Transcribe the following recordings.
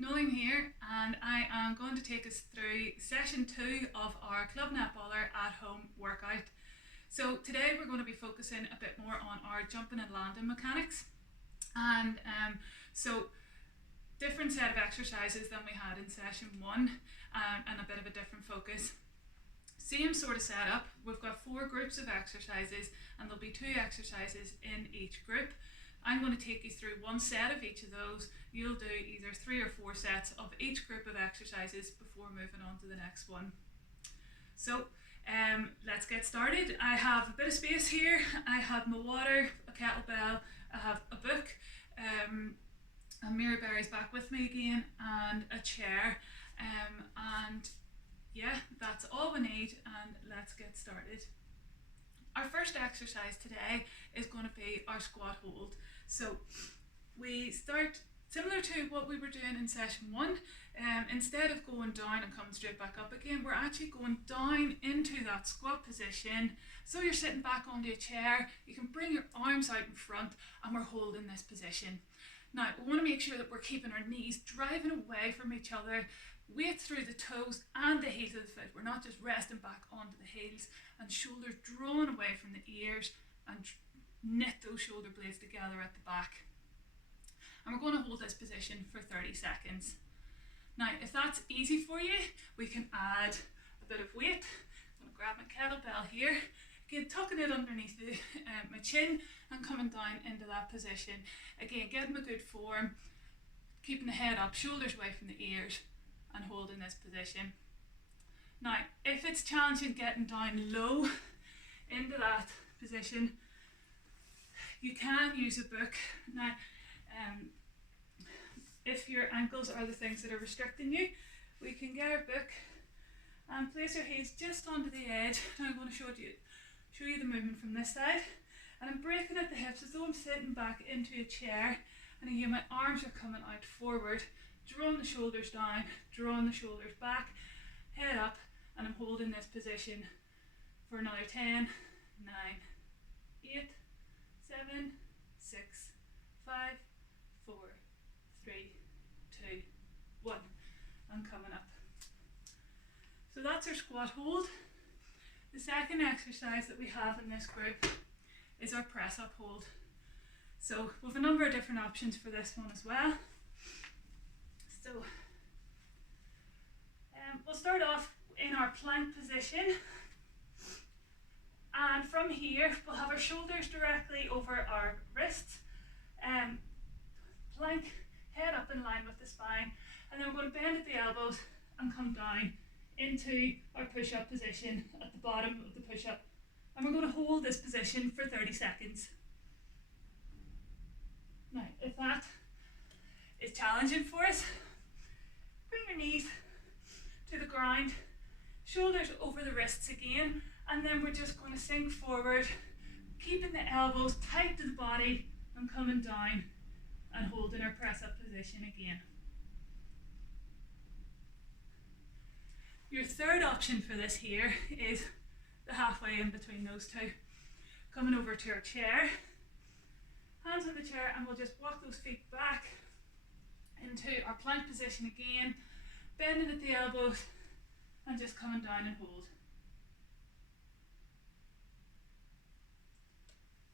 Noeline here, and I am going to take us through session 2 of our Club Netballer at home workout. So today we're going to be focusing a bit more on our jumping and landing mechanics, and so different set of exercises than we had in session 1, and a bit of a different focus. Same sort of setup. We've got 4 groups of exercises, and there'll be 2 exercises in each group. I'm going to take you through one set of each of those. You'll do either 3 or 4 sets of each group of exercises before moving on to the next one. So let's get started. I have a bit of space here. I have my water, a kettlebell, I have a book, and Mira Berry's back with me again, and a chair, and yeah, that's all we need, and let's get started. Our first exercise today is going to be our squat hold. So we start similar to what we were doing in session 1. Instead of going down and coming straight back up again, we're actually going down into that squat position. So you're sitting back onto a chair, you can bring your arms out in front, and we're holding this position. Now we want to make sure that we're keeping our knees driving away from each other, weight through the toes and the heels of the foot. We're not just resting back onto the heels, and shoulders drawn away from the ears, and knit those shoulder blades together at the back. And we're going to hold this position for 30 seconds. Now, if that's easy for you, we can add a bit of weight. I'm going to grab my kettlebell here, again tucking it underneath my chin and coming down into that position. Again, getting a good form, keeping the head up, shoulders away from the ears, and holding this position. Now, if it's challenging getting down low into that position, you can use a book. Now, if your ankles are the things that are restricting you, we can get our book and place our heels just onto the edge. Now I'm going to show you the movement from this side, and I'm breaking at the hips as though I'm sitting back into a chair, and again my arms are coming out forward, drawing the shoulders down, drawing the shoulders back, head up, and I'm holding this position for another 10, 9, 8, 7, 6, 5, 4, 3, 2, 1, and coming up. So that's our squat hold. The second exercise that we have in this group is our press up hold. So we have a number of different options for this one as well. So we'll start off in our plank position, and from here we'll have our shoulders directly over our wrists, plank, head up in line with the spine, and then we're going to bend at the elbows and come down into our push-up position at the bottom of the push-up, and we're going to hold this position for 30 seconds. Now, if that is challenging for us, bring your knees to the ground, shoulders over the wrists again, and then we're just going to sink forward, keeping the elbows tight to the body and coming down and holding our press up position again. Your third option for this here is the halfway in between those two. Coming over to our chair, hands on the chair, and we'll just walk those feet back into our plank position again, bending at the elbows and just coming down and hold.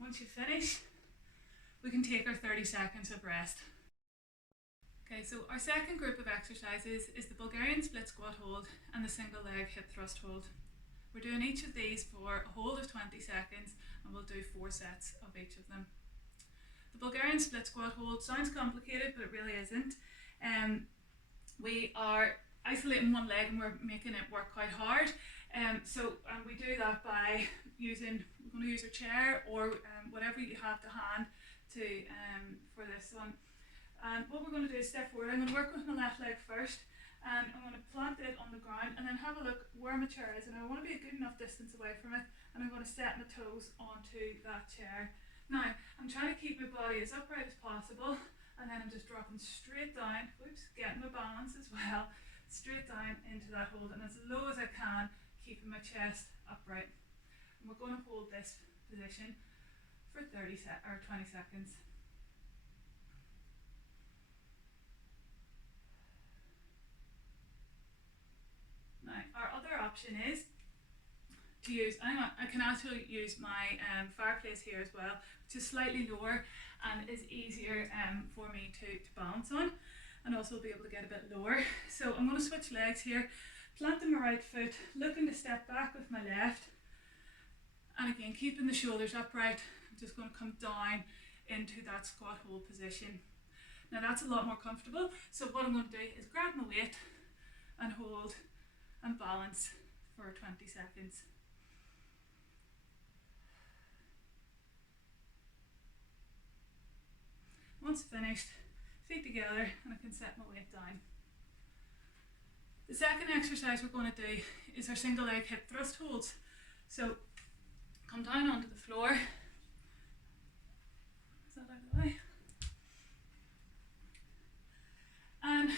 Once you finish, we can take our 30 seconds of rest. Okay, so our second group of exercises is the Bulgarian split squat hold and the single leg hip thrust hold. We're doing each of these for a hold of 20 seconds, and we'll do 4 sets of each of them. The Bulgarian split squat hold sounds complicated, but it really isn't. We are isolating one leg and we're making it work quite hard. And we do that by we're going to use our chair or whatever you have to hand for this one. And what we're going to do is step forward. I'm going to work with my left leg first, and I'm going to plant it on the ground and then have a look where my chair is, and I want to be a good enough distance away from it, and I'm going to set my toes onto that chair. Now, I'm trying to keep my body as upright as possible, and then I'm just dropping straight down, getting my balance as well, straight down into that hold, and as low as I can, keeping my chest upright. And we're going to hold this position for 20 seconds. option is to use, I can actually use my fireplace here as well, which is slightly lower and is easier for me to balance on, and also be able to get a bit lower. So I'm going to switch legs here, planting my right foot, looking to step back with my left, and again keeping the shoulders upright. I'm just going to come down into that squat hold position. Now that's a lot more comfortable, so what I'm going to do is grab my weight and hold and balance for 20 seconds. Once finished, feet together, and I can set my weight down. The second exercise we're going to do is our single leg hip thrust holds. So come down onto the floor. Is that out of the way? And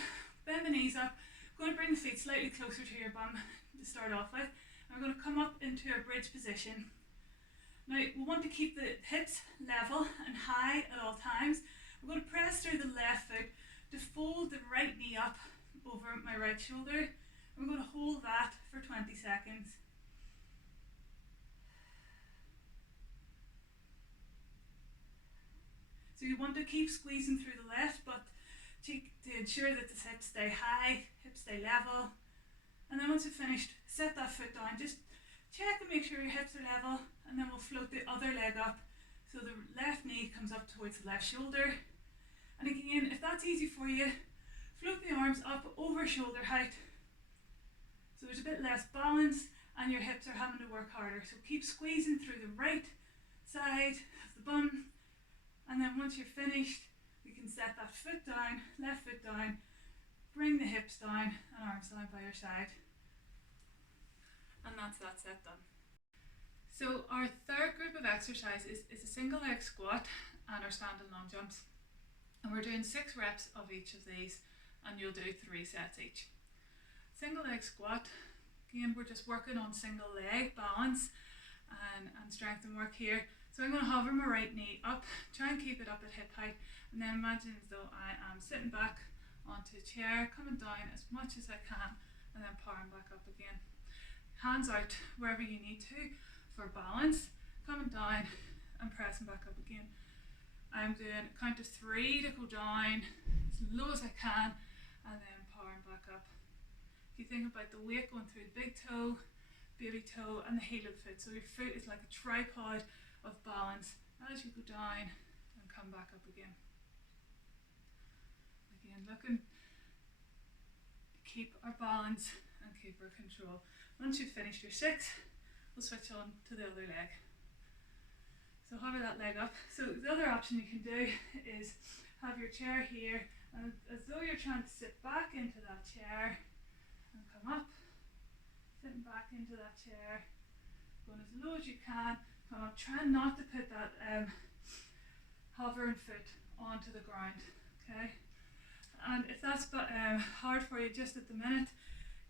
bend the knees up. I'm going to bring the feet slightly closer to your bum to start off with. And we're going to come up into a bridge position. Now we want to keep the hips level and high at all times. We're going to press through the left foot to fold the right knee up over my right shoulder. And we're going to hold that for 20 seconds. So you want to keep squeezing through the left, but to ensure that the hips stay high, hips stay level. And then once you've finished, set that foot down. Just check and make sure your hips are level, and then we'll float the other leg up so the left knee comes up towards the left shoulder. And again, if that's easy for you, float the arms up over shoulder height, so there's a bit less balance and your hips are having to work harder. So keep squeezing through the right side of the bum, and then once you're finished, we can set that foot down, left foot down, bring the hips down and arms down by your side, and that's that set done. So our third group of exercises is a single leg squat and our standing long jumps. And we're doing 6 reps of each of these, and you'll do 3 sets each. Single leg squat, again we're just working on single leg balance and strength and work here. So I'm going to hover my right knee up, try and keep it up at hip height, and then imagine as though I am sitting back onto a chair, coming down as much as I can, and then powering back up again. Hands out wherever you need to for balance, coming down and pressing back up again. I'm doing a count of 3 to go down as low as I can, and then powering back up. If you think about the weight going through the big toe, baby toe, and the heel of the foot, so your foot is like a tripod of balance as you go down and come back up again. Again, looking to keep our balance and keep our control. Once you've finished your 6, we'll switch on to the other leg. So hover that leg up. So the other option you can do is have your chair here, and as though you're trying to sit back into that chair and come up, sitting back into that chair, going as low as you can, come up, try not to put that hovering foot onto the ground, okay? And if that's hard for you just at the minute,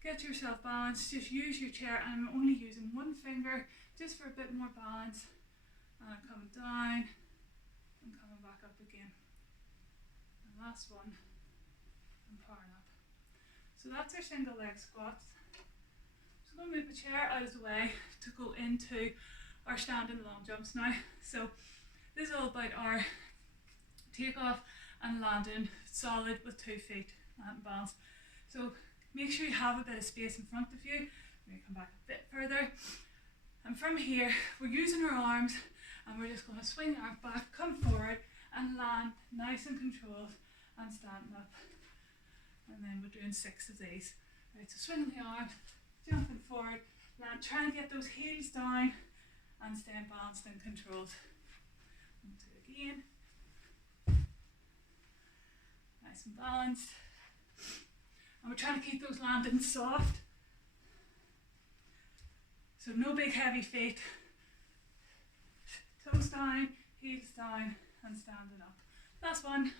get yourself balanced, just use your chair. I'm only using one finger just for a bit more balance. And I'm coming down and coming back up again. And last one, and powering up. So that's our single leg squats. So I'm going to move the chair out of the way to go into our standing long jumps now. So this is all about our takeoff and landing solid with 2 feet and balance. So make sure you have a bit of space in front of you. Let me come back a bit further. And from here, we're using our arms, and we're just going to swing our arm back, come forward, and land nice and controlled, and standing up. And then we're doing 6 of these. Right, so swinging the arm, jumping forward, land, try and get those heels down, and staying balanced and controlled. And do it again. Nice and balanced. And we're trying to keep those landings soft. So no big heavy feet. Toes down, heels down, and standing up. Last one.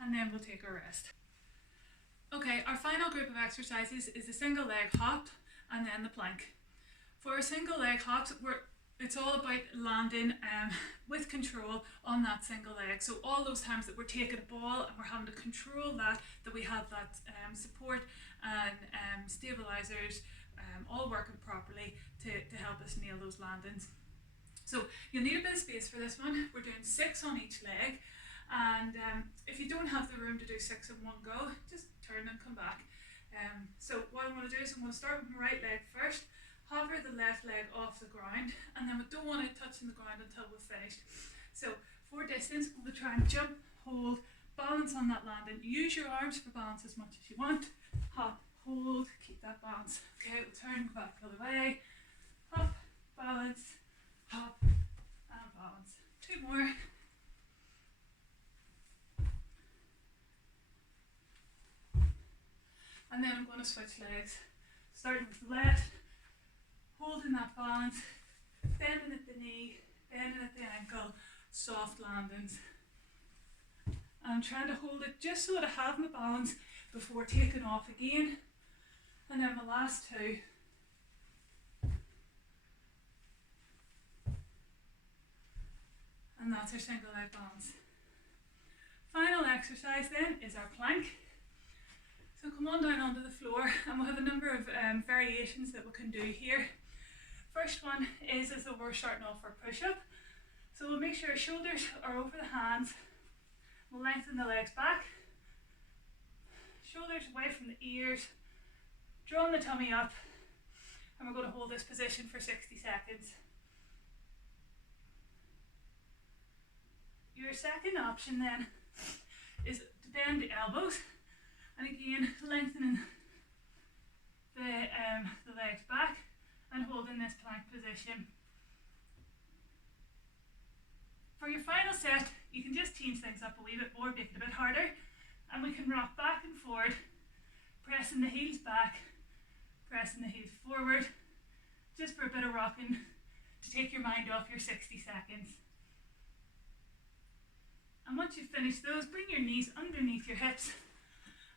And then we'll take a rest. Okay, our final group of exercises is a single leg hop and then the plank. For a single leg hops, it's all about landing with control on that single leg. So all those times that we're taking a ball and we're having to control that we have that support and stabilizers all working properly to help us nail those landings. So you'll need a bit of space for this one. We're doing 6 on each leg, and if you don't have the room to do 6 in one go, just turn and come back. So what I'm going to do is I'm going to start with my right leg first, hover the left leg off the ground, and then we don't want it touching the ground until we're finished. So for distance, I'm going to try and jump, hold, balance on that landing. Use your arms for balance as much as you want. Hop, hold, keep that balance. Okay, we'll turn, go back the other way. Hop, balance, hop, and balance. 2 more. And then I'm going to switch legs, starting with the left, holding that balance, bending at the knee, bending at the ankle, soft landings. I'm trying to hold it just so that I have my balance before taking off again. And then the last 2. And that's our single leg balance. Final exercise then is our plank. So come on down onto the floor, and we'll have a number of variations that we can do here. First one is as though we're starting off our push-up. So we'll make sure our shoulders are over the hands. We'll lengthen the legs back. Shoulders away from the ears. Drawing the tummy up. And we're going to hold this position for 60 seconds. Your second option then is to bend the elbows. And again, lengthening the legs back and holding this plank position. For your final set, you can just change things up a wee bit more, make it a bit harder, and we can rock back and forward, pressing the heels back, pressing the heels forward, just for a bit of rocking to take your mind off your 60 seconds. And once you've finished those, bring your knees underneath your hips,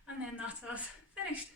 and then that's us finished.